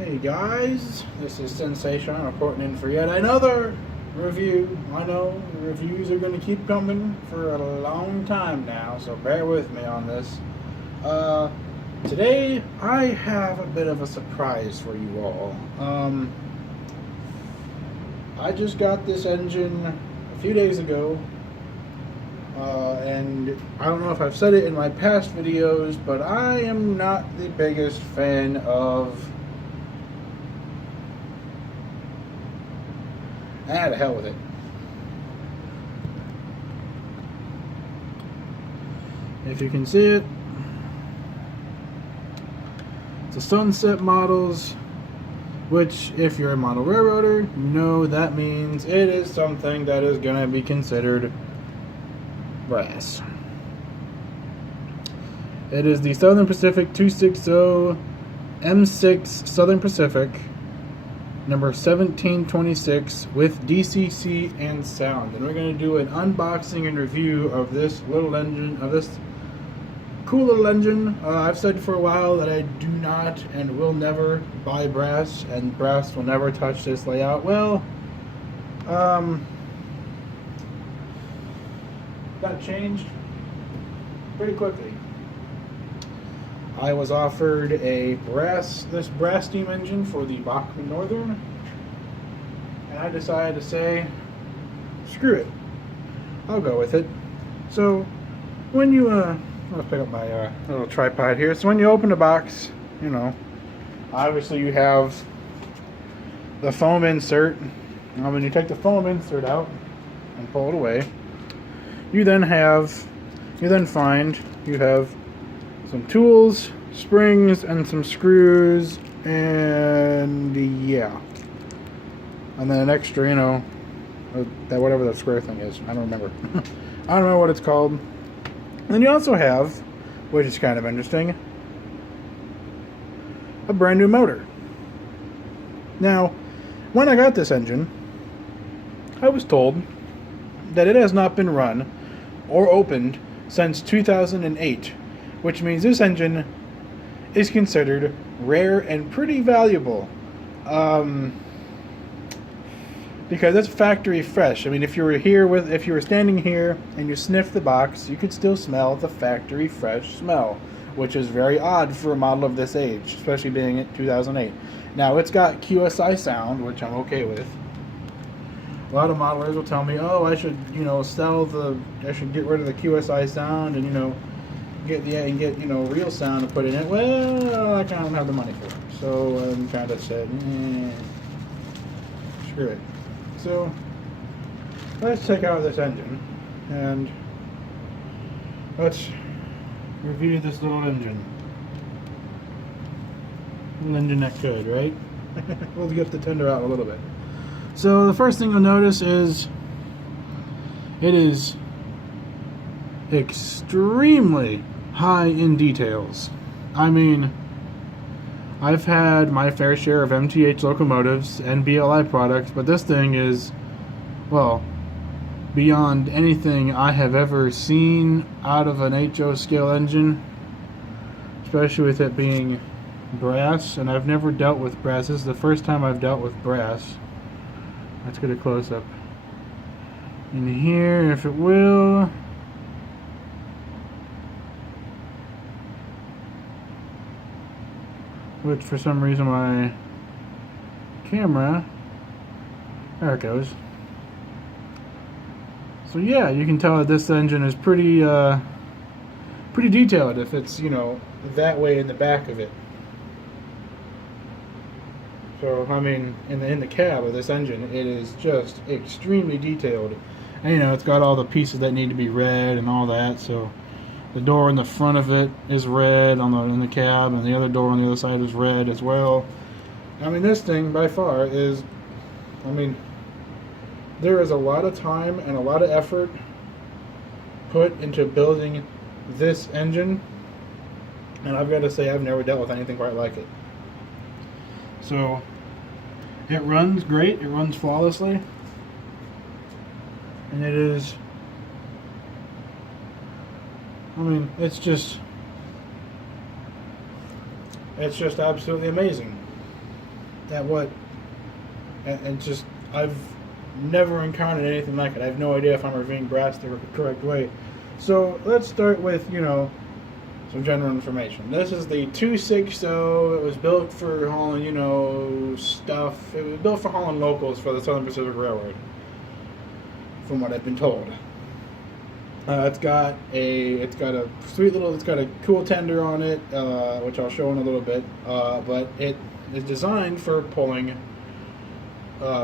Hey guys, this is Sensation reporting in for yet another review. I know reviews are going to keep coming for a long time now, so bear with me on this. Today I have a bit of a surprise for you all. I just got this engine a few days ago, and I don't know if I've said it in my past videos, but I am not the biggest fan of... to hell with it. If you can see it, it's a Sunset Models, which if you're a model railroader, you know that means it is something that is going to be considered brass. It is the Southern Pacific 260 M6 Southern Pacific number 1726 with DCC and sound, and we're going to do an unboxing and review of this little engine, of this cool little engine. I've said for a while that I do not and will never buy brass, and brass will never touch this layout. Well, that changed pretty quickly. I was offered this brass steam engine for the Bachmann Northern, and I decided to say, screw it, I'll go with it. So when you I'll pick up my little tripod here. So when you open the box, you know, obviously you have the foam insert. Now when you take the foam insert out and pull it away, you then find you have some tools, springs, and some screws, and yeah. And then an extra, you know, that whatever that square thing is. I don't remember. I don't know what it's called. And then you also have, which is kind of interesting, a brand new motor. Now, when I got this engine, I was told that it has not been run or opened since 2008. Which means this engine is considered rare and pretty valuable, because it's factory fresh. I mean, if you were standing here and you sniffed the box, you could still smell the factory fresh smell, which is very odd for a model of this age, especially being at 2008. Now, it's got QSI sound, which I'm okay with. A lot of modelers will tell me, "Oh, I should, I should get rid of the QSI sound and, get real sound to put in it." Well, I kind of don't have the money for it, so I'm kind of said, screw it. So let's check out this engine and let's review this little engine. Little engine that could, right? We'll get the tender out a little bit. So the first thing you'll notice is it is extremely high in details. I mean, I've had my fair share of MTH locomotives and BLI products, but this thing is, well, beyond anything I have ever seen out of an HO scale engine, especially with it being brass, and I've never dealt with brass. This is the first time I've dealt with brass. Let's get a close-up in here, if it will. Which for some reason my camera, there it goes. So yeah, you can tell that this engine is pretty detailed if it's, that way in the back of it. So I mean, in the cab of this engine, it is just extremely detailed, and it's got all the pieces that need to be read and all that. So the door in the front of it is red in the cab, and the other door on the other side is red as well. I mean, this thing by far is, there is a lot of time and a lot of effort put into building this engine, and I've got to say I've never dealt with anything quite like it. So it runs great, it runs flawlessly, and it is, it's just absolutely amazing. at what, and just, I've never encountered anything like it. I have no idea if I'm reviewing brass the correct way. So let's start with, some general information. This is the 260. It was built for hauling, stuff. It was built for hauling locals for the Southern Pacific Railroad, from what I've been told. It's got a cool tender on it, which I'll show in a little bit. But it is designed for pulling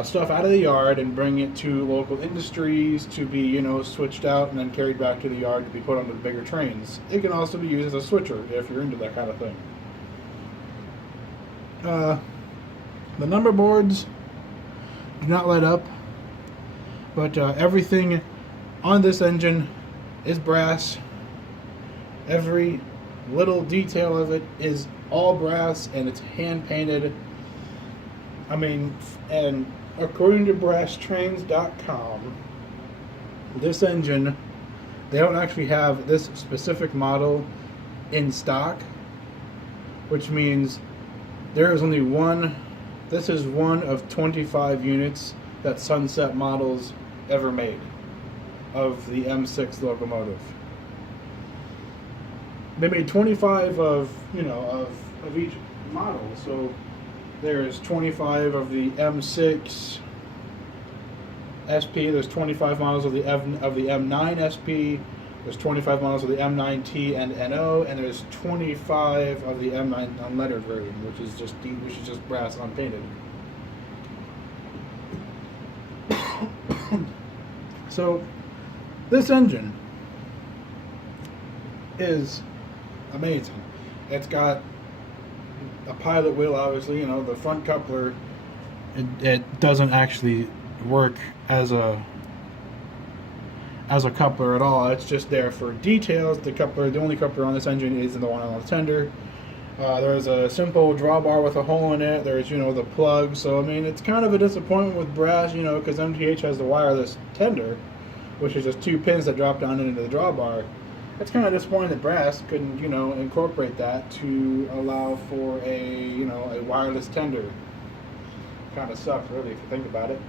stuff out of the yard and bring it to local industries to be, switched out and then carried back to the yard to be put onto the bigger trains. It can also be used as a switcher if you're into that kind of thing. The number boards do not light up, but everything on this engine is brass. Every little detail of it is all brass, and it's hand painted. And according to BrassTrains.com, this engine, they don't actually have this specific model in stock, which means there is only one. This is one of 25 units that Sunset Models ever made of the M6 locomotive. They made 25 of each model, so there's 25 of the M6 SP. There's 25 models of the M9 SP. There's 25 models of the M9T and NO, and there's 25 of the M9 unlettered version, which is just brass unpainted. So this engine is amazing. It's got a pilot wheel, obviously. The front coupler, it doesn't actually work as a coupler at all. It's just there for details. The only coupler on this engine is the one on the tender. There's a simple drawbar with a hole in it. There's the plug. So it's kind of a disappointment with brass, because MTH has the wireless tender, which is just 2 pins that drop down into the drawbar. It's kind of disappointing that brass couldn't, incorporate that to allow for a wireless tender. Kind of sucks, really, if you think about it.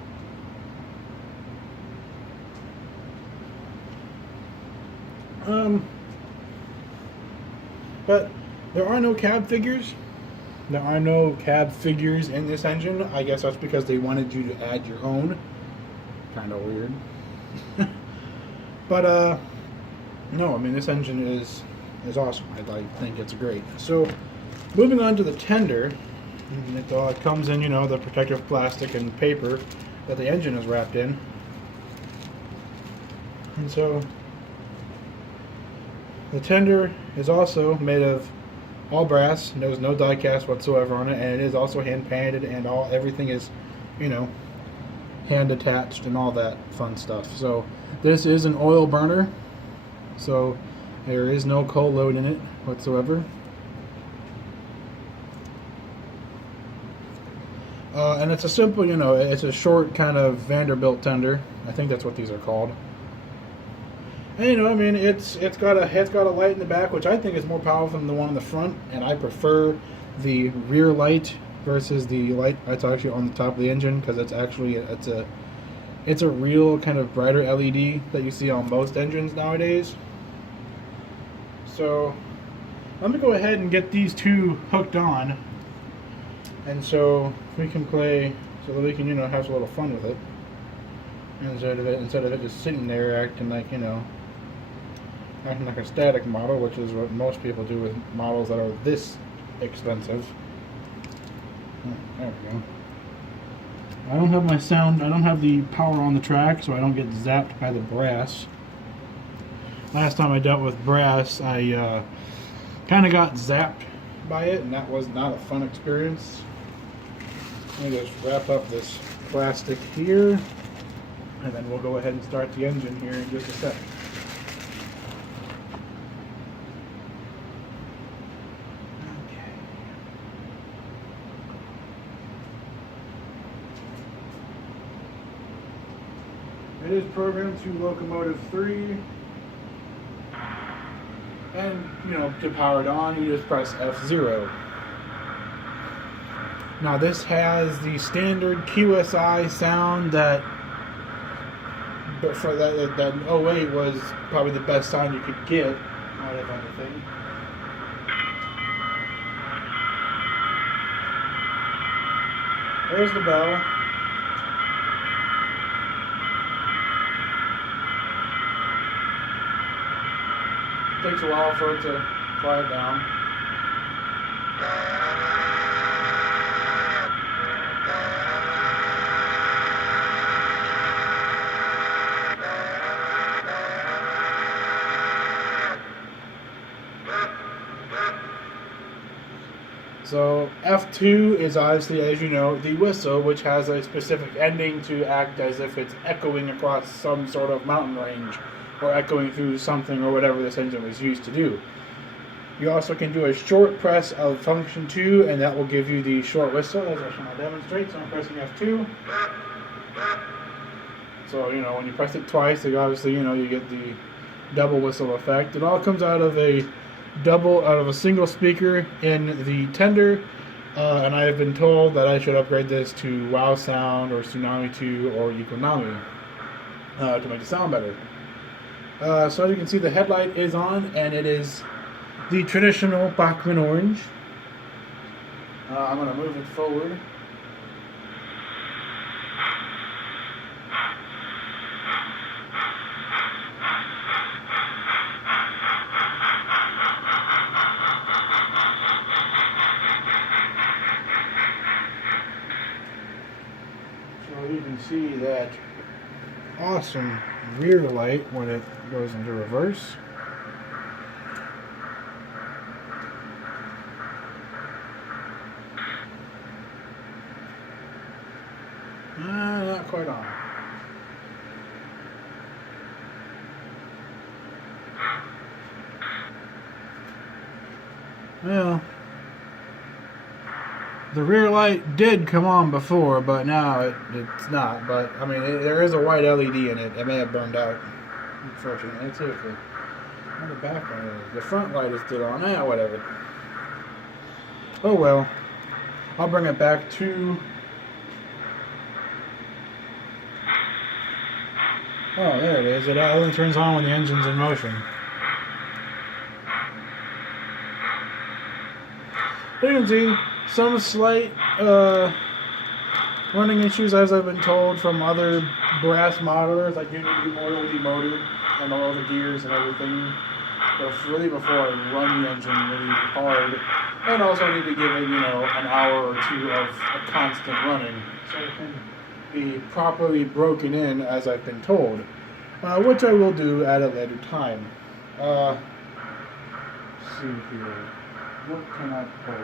But there are no cab figures. There are no cab figures in this engine. I guess that's because they wanted you to add your own. Kind of weird. But, no, this engine is awesome. I think it's great. So, moving on to the tender, it comes in, the protective plastic and paper that the engine is wrapped in. And so, the tender is also made of all brass. There's no die cast whatsoever on it, and it is also hand painted, and everything is, hand attached and all that fun stuff. So, this is an oil burner. So there is no coal load in it whatsoever. And it's a simple, it's a short kind of Vanderbilt tender. I think that's what these are called. And it's got a light in the back, which I think is more powerful than the one in the front, and I prefer the rear light versus the light that's actually on the top of the engine, because it's a real kind of brighter LED that you see on most engines nowadays. So let me go ahead and get these two hooked on, and so we can play, so that we can have a little fun with it, instead of it just sitting there acting like a static model, which is what most people do with models that are this expensive. There we go. I don't have my sound. I don't have the power on the track, so I don't get zapped by the brass. Last time I dealt with brass, I kind of got zapped by it, and that was not a fun experience. Let me just wrap up this plastic here, and then we'll go ahead and start the engine here in just a sec. It is programmed to locomotive 3, and to power it on, you just press F0. Now this has the standard QSI sound that, but for that 08 was probably the best sound you could get out of anything. There's the bell. Takes a while for it to quiet down. So F2 is obviously, as you know, the whistle, which has a specific ending to act as if it's echoing across some sort of mountain range or echoing through something or whatever this engine was used to do. You also can do a short press of function 2, and that will give you the short whistle, as I shall demonstrate. So I'm pressing F2. So, you know, when you press it twice, obviously, you know, you get the double whistle effect. It all comes out of a single speaker in the tender, and I have been told that I should upgrade this to Wow Sound or Tsunami 2 or Econami to make it sound better. So as you can see, the headlight is on, and it is the traditional Bachmann orange. I'm going to move it forward. You can see that awesome rear light when it goes into reverse. Not quite on. Well, the rear light did come on before, but now it's not. But, I mean, there is a white LED in it. It may have burned out, unfortunately. Let's see if the back one is. The front light is still on. Whatever. Oh, well. I'll bring it back to... Oh, there it is. It only turns on when the engine's in motion. You can see some slight running issues, as I've been told from other brass modelers. Like, you need to oil the motor and all the gears and everything before I run the engine really hard. And also I need to give it, you know, an hour or two of a constant running so it can be properly broken in, as I've been told, which I will do at a later time. Let's see here. What can I pull?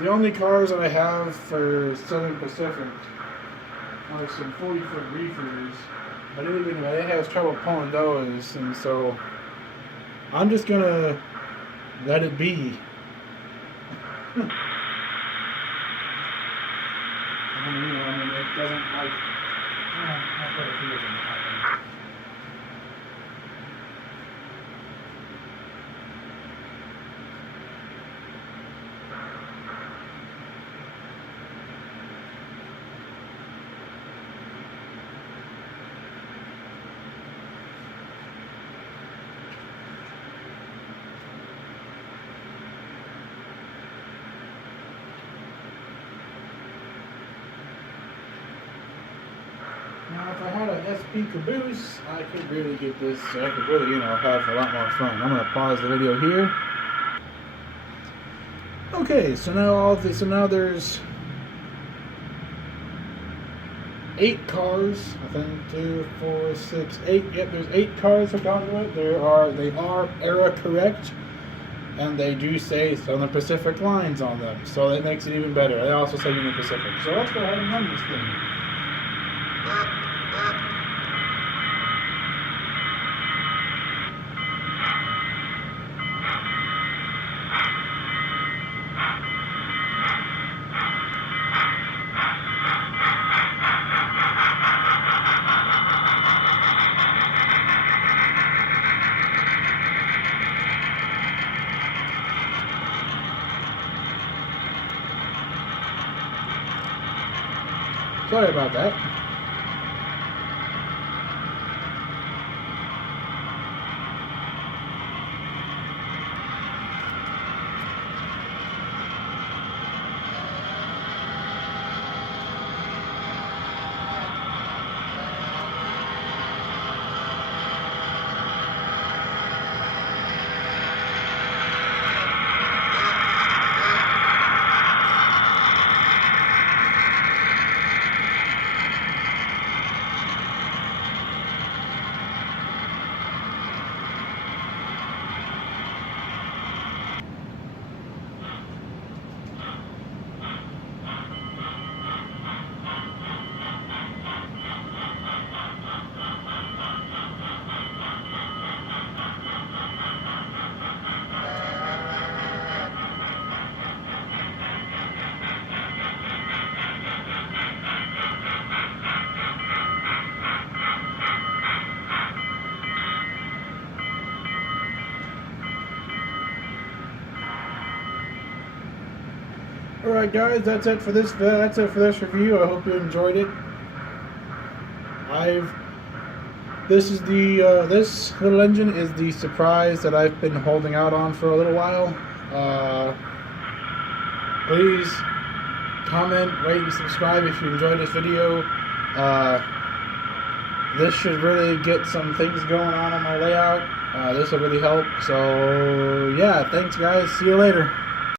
The only cars that I have for Southern Pacific are some 40-foot reefers, but even it has trouble pulling those, and so I'm just gonna let it be. I mean, it doesn't like. Not quite a few of them. Now, if I had an SP caboose, I could really get this, I could really, you know, have a lot more fun. I'm going to pause the video here. Okay, so now there's 8 cars. I think 2, 4, 6, 8. Yep, there's 8 cars hooked onto it. They are era correct, and they do say Southern Pacific lines on them, so that makes it even better. They also say Union Pacific. So let's go ahead and run this thing. Sorry about that. Alright guys, that's it for this review. I hope you enjoyed it. This little engine is the surprise that I've been holding out on for a little while. Please comment, rate, and subscribe if you enjoyed this video. This should really get some things going on my layout. This will really help. So yeah, thanks guys. See you later.